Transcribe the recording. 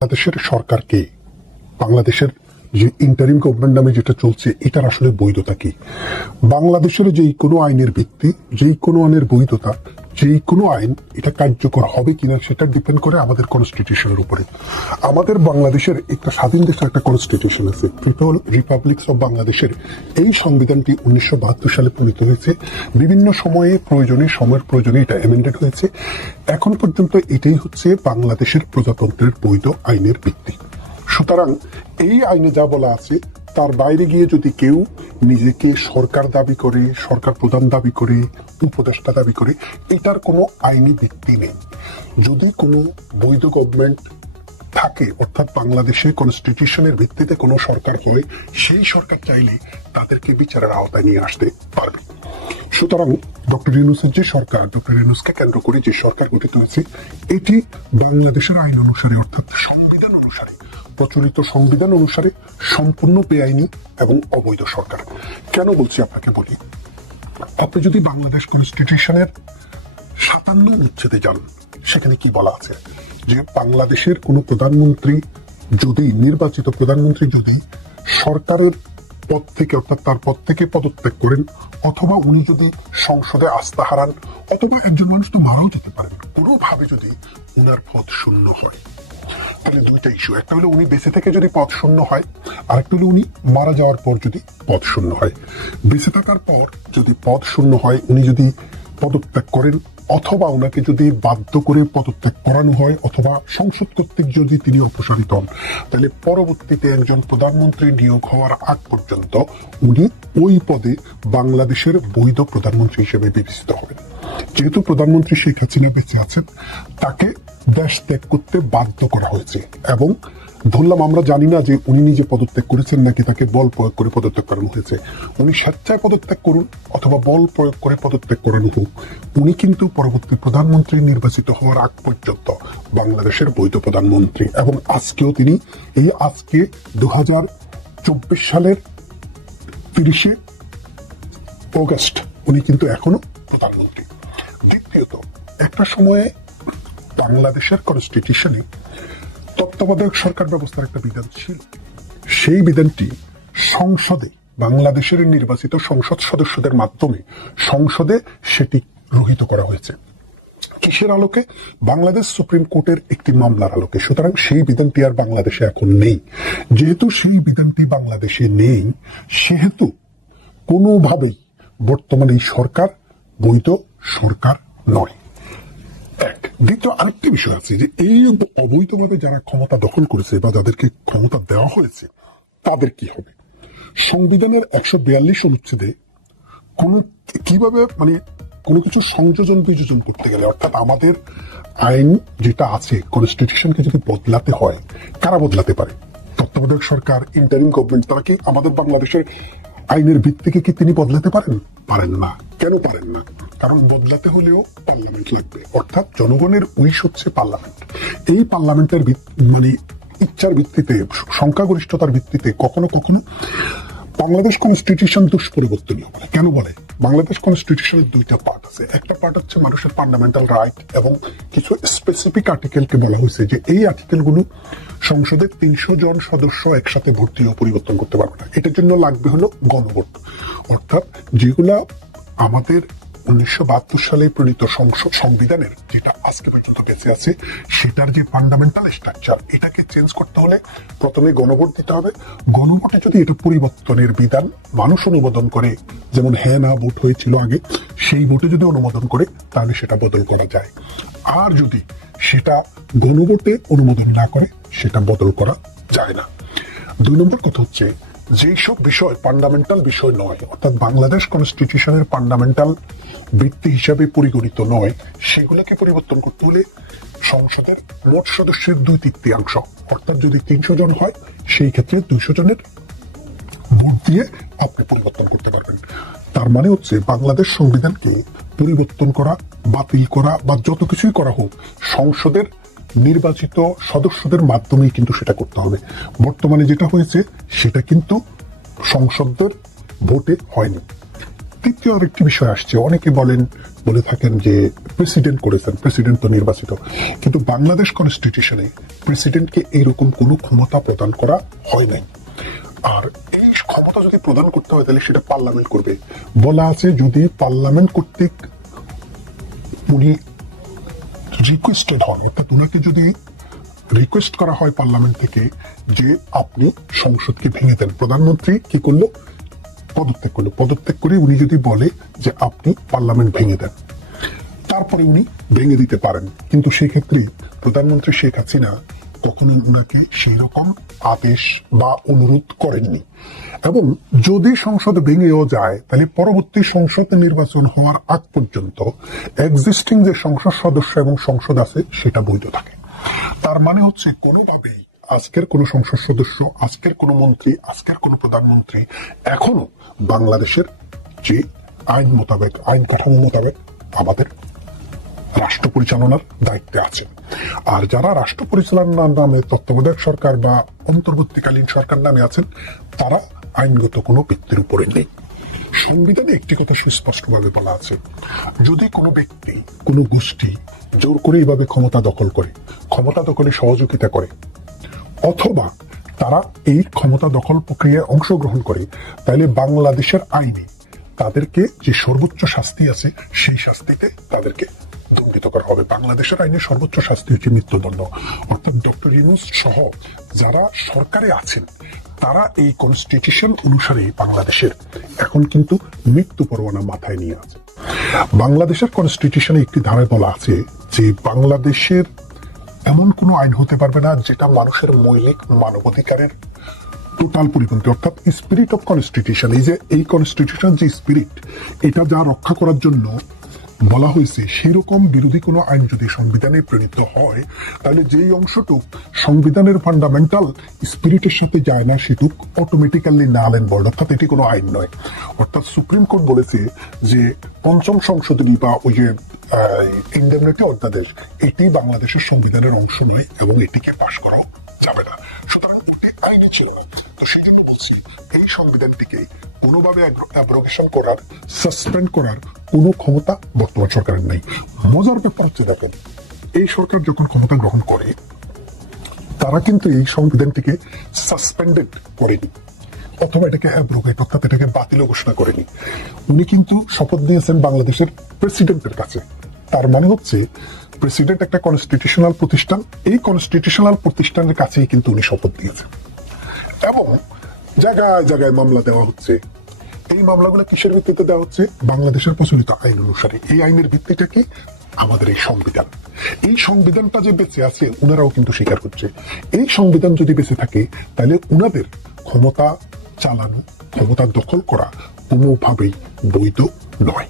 বাংলাদেশের সরকারকে বাংলাদেশের যে ইন্টারিম গভর্নমেন্ট নামে যেটা চলছে এটার আসলে বৈধতা কি? বাংলাদেশের যেই কোনো আইনের ভিত্তি, যেই কোনো আইনের বৈধতা, যেই কোনো আইন এটা কার্যকর হবে কিনা সেটা ডিপেন্ড করে আমাদের কনস্টিটিউশনের উপরে। আমাদের বাংলাদেশের একটা স্বাধীন দেশের একটা কনস্টিটিউশন আছে, পিপল রিপাবলিকস অফ বাংলাদেশের। এই সংবিধানটি 1972 সালে প্রণীত হয়েছে। বিভিন্ন সময়ে সময়ের প্রয়োজনে এটা অ্যামেন্ডেড হয়েছে। এখন পর্যন্ত এটাই হচ্ছে বাংলাদেশের প্রজাতন্ত্রের বৈধ আইনের ভিত্তি। সুতরাং এই আইনে যা বলা আছে তার বাইরে গিয়ে যদি কেউ নিজেকে সরকার দাবি করে, সরকার প্রধান দাবি করে, উপদেষ্টা দাবি করে, এটার কোনো আইনি ভিত্তি নেই। যদি কোনো বৈধ গভর্নমেন্ট থাকে, অর্থাৎ বাংলাদেশে কনস্টিটিউশনের ভিত্তিতে কোনো সরকার হয়, সেই সরকার চাইলে তাদেরকে বিচারের আওতায় নিয়ে আসতে পারবে। সুতরাং ডক্টর ইউনূসের যে সরকার, ডক্টর ইউনূসকে কেন্দ্র করে যে সরকার গঠিত হয়েছে, এটি বাংলাদেশের আইন অনুসারে, অর্থাৎ সংবিধান অনুসারে, প্রচলিত সংবিধান অনুসারে সম্পূর্ণ বেআইনি এবং অবৈধ সরকার। কেন বলছি আপনাকে বলি, আপনি যদি বাংলাদেশ কনস্টিটিউশনের 57 অনুচ্ছেদে যান, সেখানে কি বলা আছে যে বাংলাদেশের কোনো প্রধানমন্ত্রী যদি, নির্বাচিত প্রধানমন্ত্রী যদি সরকারের পদ থেকে, অর্থাৎ তার পদ থেকে পদত্যাগ করেন, অথবা উনি যদি সংসদে আস্থা হারান, অথবা একজন মানুষ তো মারাও যেতে পারেন, কোনোভাবে যদি উনার পদ শূন্য হয়, তাহলে দুইটা ইস্যু। একটা হলো উনি বেঁচে থেকে যদি পদ শূন্য হয়, আরেকটা হলো উনি মারা যাওয়ার পর যদি পদ শূন্য হয়। বেঁচে থাকার পর যদি পদ শূন্য হয়, উনি যদি পদত্যাগ করেন, অথবা ওনাকে যদি বাধ্য করে পদত্যাগ করানো হয়, অথবা সংসদ কর্তৃক যদি তিনি অপসারিত হন, তাহলে পরবর্তীতে একজন প্রধানমন্ত্রী নিয়োগ হওয়ার আগ পর্যন্ত উনি ওই পদে বাংলাদেশের বৈধ প্রধানমন্ত্রী হিসেবে বিবেচিত হবেন। যেহেতু প্রধানমন্ত্রী শেখ হাসিনা বেঁচে আছেন, তাকে দেশ ত্যাগ করতে বাধ্য করা হয়েছে, এবং ধরলাম আমরা জানি না যে উনি নিজে পদত্যাগ করেছেন নাকি তাকে বল প্রয়োগ করে পদত্যাগ করানো হয়েছে। উনি স্বেচ্ছায় পদত্যাগ করুন অথবা বল প্রয়োগ করে পদত্যাগ করানো হোক, উনি কিন্তু পরবর্তী প্রধানমন্ত্রী নির্বাচিত হওয়ার আগ পর্যন্ত বাংলাদেশের বৈধ প্রধানমন্ত্রী। এবং আজকেও তিনি, এই আজকে 2024 সালের 30শে অগস্ট উনি কিন্তু এখনো প্রধানমন্ত্রী। দ্বিতীয়ত, একটা সময়ে বাংলাদেশের কনস্টিটিউশনে তত্ত্বাবধায়ক সরকার ব্যবস্থার একটা বিধান ছিল। সেই বিধানটি সংসদে, বাংলাদেশের নির্বাচিত সংসদ সদস্যদের মাধ্যমে সংসদে সেটি গৃহীত করা হয়েছে। কিসের আলোকে? বাংলাদেশ সুপ্রিম কোর্টের একটি মামলার আলোকে। সুতরাং সেই বিধানটি আর বাংলাদেশে এখন নেই। যেহেতু সেই বিধানটি বাংলাদেশে নেই, সেহেতু কোনোভাবেই বর্তমানে এই সরকার বৈধ সরকার নয়। দ্বিতীয় আরেকটি বিষয় আছে যে এই অবৈধভাবে যারা ক্ষমতা দখল করেছে বা যাদেরকে ক্ষমতা দেওয়া হয়েছে, তাদের কি হবে? সংবিধানের 142 অনুচ্ছেদে কিভাবে কোনো কিছু সংযোজন বিযোজন করতে গেলে, অর্থাৎ আমাদের আইন যেটা আছে, কনস্টিটিউশনকে যদি বদলাতে হয়, কারা বদলাতে পারে? তত্ত্বাবধায়ক সরকার, ইন্টারিম গভর্নমেন্ট। তারা কি আমাদের বাংলাদেশের আইনের ভিত্তিকে কি তিনি বদলাতে পারেন? পারেন না। কেন পারেন না? কারণ বদলাতে হলেও পার্লামেন্ট লাগবে, অর্থাৎ জনগণের উইশ হচ্ছে পার্লামেন্ট। এই পার্লামেন্টের ইচ্ছার ভিত্তিতে, সংখ্যাগরিষ্ঠতার ভিত্তিতে কখনো কখনো বাংলাদেশ কনস্টিটিউশন দুষ্পরিবর্তনীয় বলে। কেন বলে? বাংলাদেশ কনস্টিটিউশনের দুইটা পার্ট আছে। একটা পার্ট হচ্ছে মানুষের ফান্ডামেন্টাল রাইট, এবং কিছু স্পেসিফিক আর্টিকেলকে বলা হয়েছে যে এই আর্টিকেলগুলো সংসদের 300 জন সদস্য একসাথে ভোট দিয়ে পরিবর্তন করতে পারবে না। এটার জন্য লাগবে হলো গণভোট। অর্থাৎ যেগুলা আমাদের 1972 সালে প্রণীত সংবিধানের, যেটা আজকে পর্যন্ত বেঁচে আছে, সেটার যে ফান্ডামেন্টাল স্ট্রাকচার, এটাকে চেঞ্জ করতে হলে প্রথমে গণভোট দিতে হবে। গণভোটে যদি এটা পরিবর্তনের বিধান মানুষ অনুমোদন করে, যেমন হ্যাঁ না ভোট হয়েছিল আগে, সেই ভোটে যদি অনুমোদন করে, তাহলে সেটা বদল করা যায়। আর যদি সেটা গণভোটে অনুমোদন না করে, সেটা বদল করা যায় না। 2 নম্বর কথা হচ্ছে, যেসব বিষয় ফান্ডামেন্টাল বিষয় নয়, অর্থাৎ বাংলাদেশ কনস্টিটিউশনের ফান্ডামেন্টাল ভিত্তি হিসাবে পরিগণিত নয়, সেগুলোকে পরিবর্তন করতে হলে সংসদের মোট সদস্যের 2/3, অর্থাৎ যদি 300 জন হয়, সেই ক্ষেত্রে 200 জনের ভোট দিয়ে আপনি পরিবর্তন করতে পারবেন। তার মানে হচ্ছে বাংলাদেশ সংবিধানকে পরিবর্তন করা, বাতিল করা বা যত কিছুই করা হোক, সংসদের নির্বাচিত সদস্যদের মাধ্যমেই কিন্তু সেটা করতে হবে। বর্তমানে যেটা হয়েছে সেটা কিন্তু সংসদের ভোটে হয়নি। তৃতীয় আরেকটি বিষয় আসছে, অনেকে বলে থাকেন যে প্রেসিডেন্ট করেছেন, প্রেসিডেন্ট তো নির্বাচিত, কিন্তু বাংলাদেশ কনস্টিটিউশনে প্রেসিডেন্টকে এইরকম কোনো ক্ষমতা প্রদান করা হয় নাই। আর এই ক্ষমতা যদি প্রদান করতে হয় তাহলে সেটা পার্লামেন্ট করবে। বলা আছে যদি পার্লামেন্ট কর্তৃক উনি রিকোয়েস্টেড হন, অর্থাৎ উনাকে যদি রিকোয়েস্ট করা হয় পার্লামেন্ট থেকে যে আপনি সংসদকে ভেঙে দেন, প্রধানমন্ত্রী কি করলো? পদত্যাগ করলো। পদত্যাগ করে উনি যদি বলে যে আপনি পার্লামেন্ট ভেঙে দেন, তারপরে উনি ভেঙে দিতে পারেন। কিন্তু সেক্ষেত্রে প্রধানমন্ত্রী শেখ হাসিনা কখনো উনাকে সেই রকম আদেশ বা অনুরোধ করেননি। এবং যদি সংসদ ভেঙেও যায় তাহলে পরবর্তী সংসদ নির্বাচন হওয়ার আগ পর্যন্ত এক্সিস্টিং যে সংসদ সদস্য এবং সংসদ আছে সেটা বৈধ থাকে। তার মানে হচ্ছে কোনোভাবেই আজকের কোন সংসদ সদস্য, আজকের কোন মন্ত্রী, আজকের কোন প্রধানমন্ত্রী এখনো বাংলাদেশের যে আইন মোতাবেক, আইন কাঠামো মোতাবেক আমাদের রাষ্ট্র পরিচালনার দায়িত্বে আছেন। আর যারা রাষ্ট্র পরিচালনার নামে তত্ত্বাবধায়ক সরকার বা অন্তর্বর্তীকালীন সরকার নামে আছেন তারা আইনগত কোনো ভিত্তির উপরে নেই। সংবিধানে একটি কথা সুস্পষ্টভাবে বলা আছে, যদি কোনো ব্যক্তি, কোনো গোষ্ঠী জোর করে এইভাবে ক্ষমতা দখল করে, ক্ষমতা দখলে সহযোগিতা করে, অথবা তারা এই ক্ষমতা দখল প্রক্রিয়ায় অংশগ্রহণ করে, তাহলে বাংলাদেশের আইনে তাদেরকে যে সর্বোচ্চ শাস্তি আছে সেই শাস্তিতে তাদেরকে দণ্ডিত করা হবে। বাংলাদেশের আইনে সর্বোচ্চ শাস্তি হচ্ছে মৃত্যুদণ্ড। অর্থাৎ ডক্টর ইউনূস সহ যারা সরকারে আছেন তারা এই কনস্টিটিউশন অনুসারে বাংলাদেশের এখন কিন্তু মৃত্যু পরোয়ানা মাথায় নিয়ে আছে। বাংলাদেশের কনস্টিটিউশনে একটি ধারায় বলা আছে যে বাংলাদেশের এমন কোনো আইন হতে পারবে না যেটা মানুষের মৌলিক মানবাধিকারের টোটাল পরিপন্থী, অর্থাৎ স্পিরিট অফ কনস্টিটিউশন। এই যে এই কনস্টিটিউশন যে স্পিরিট, এটা যা রক্ষা করার জন্য বলা হয়েছে, সেরকম বিরোধী কোনো আইন যদি সংবিধানে প্রণীত হয় তাহলে যেই অংশটুক সংবিধানের ফান্ডামেন্টাল স্পিরিটের সাথে যায় না সেটুক অটোমেটিক্যালি নাল এন্ড ভয়েড, অর্থাৎ এটি কোনো আইন নয়। অর্থাৎ সুপ্রিম কোর্ট বলেছে যে পঞ্চম সংশোধনী বা ওই যে ইন্ডেমনিটি অধ্যাদেশ এটি বাংলাদেশের সংবিধানের অংশ নয় এবং এটিকে পাশ করাও যাবে না। সুতরাং এটি আইনই ছিল না। তো সেই জন্য বলছি এই সংবিধানটিকে কোনোভাবে অ্যাব্রোগেশন করার, সাসপেন্ড করার কোনো ক্ষমতা বর্তমান সরকারের নেই। মজার ব্যাপার হচ্ছে দেখেন, এই সরকার যখন ক্ষমতা গ্রহণ করে তারা কিন্তু এই সংবিধানটিকে সাসপেন্ডেড করেনি অথবা এটাকে অ্যাব্রোগেট অর্থাৎ এটাকে বাতিল ঘোষণা করেনি। উনি কিন্তু শপথ দিয়েছেন বাংলাদেশের প্রেসিডেন্টের কাছে। তার মানে হচ্ছে প্রেসিডেন্ট একটা কনস্টিটিউশনাল প্রতিষ্ঠান, এই কনস্টিটিউশনাল প্রতিষ্ঠানের কাছেই কিন্তু উনি শপথ দিয়েছেন। এবং জায়গায় জায়গায় মামলা দেওয়া হচ্ছে। এই মামলাগুলো কিসের ভিত্তিতে দেওয়া হচ্ছে? বাংলাদেশের প্রচলিত আইন অনুসারে। এই আইনের ভিত্তিটা কি? আমাদের এই সংবিধান। এই সংবিধানটা যে বেঁচে আছে উনারাও কিন্তু স্বীকার করছে। এই সংবিধান যদি বেঁচে থাকে তাহলে উনাদের ক্ষমতা চালানো, ক্ষমতা দখল করা কোনোভাবেই বৈধ নয়।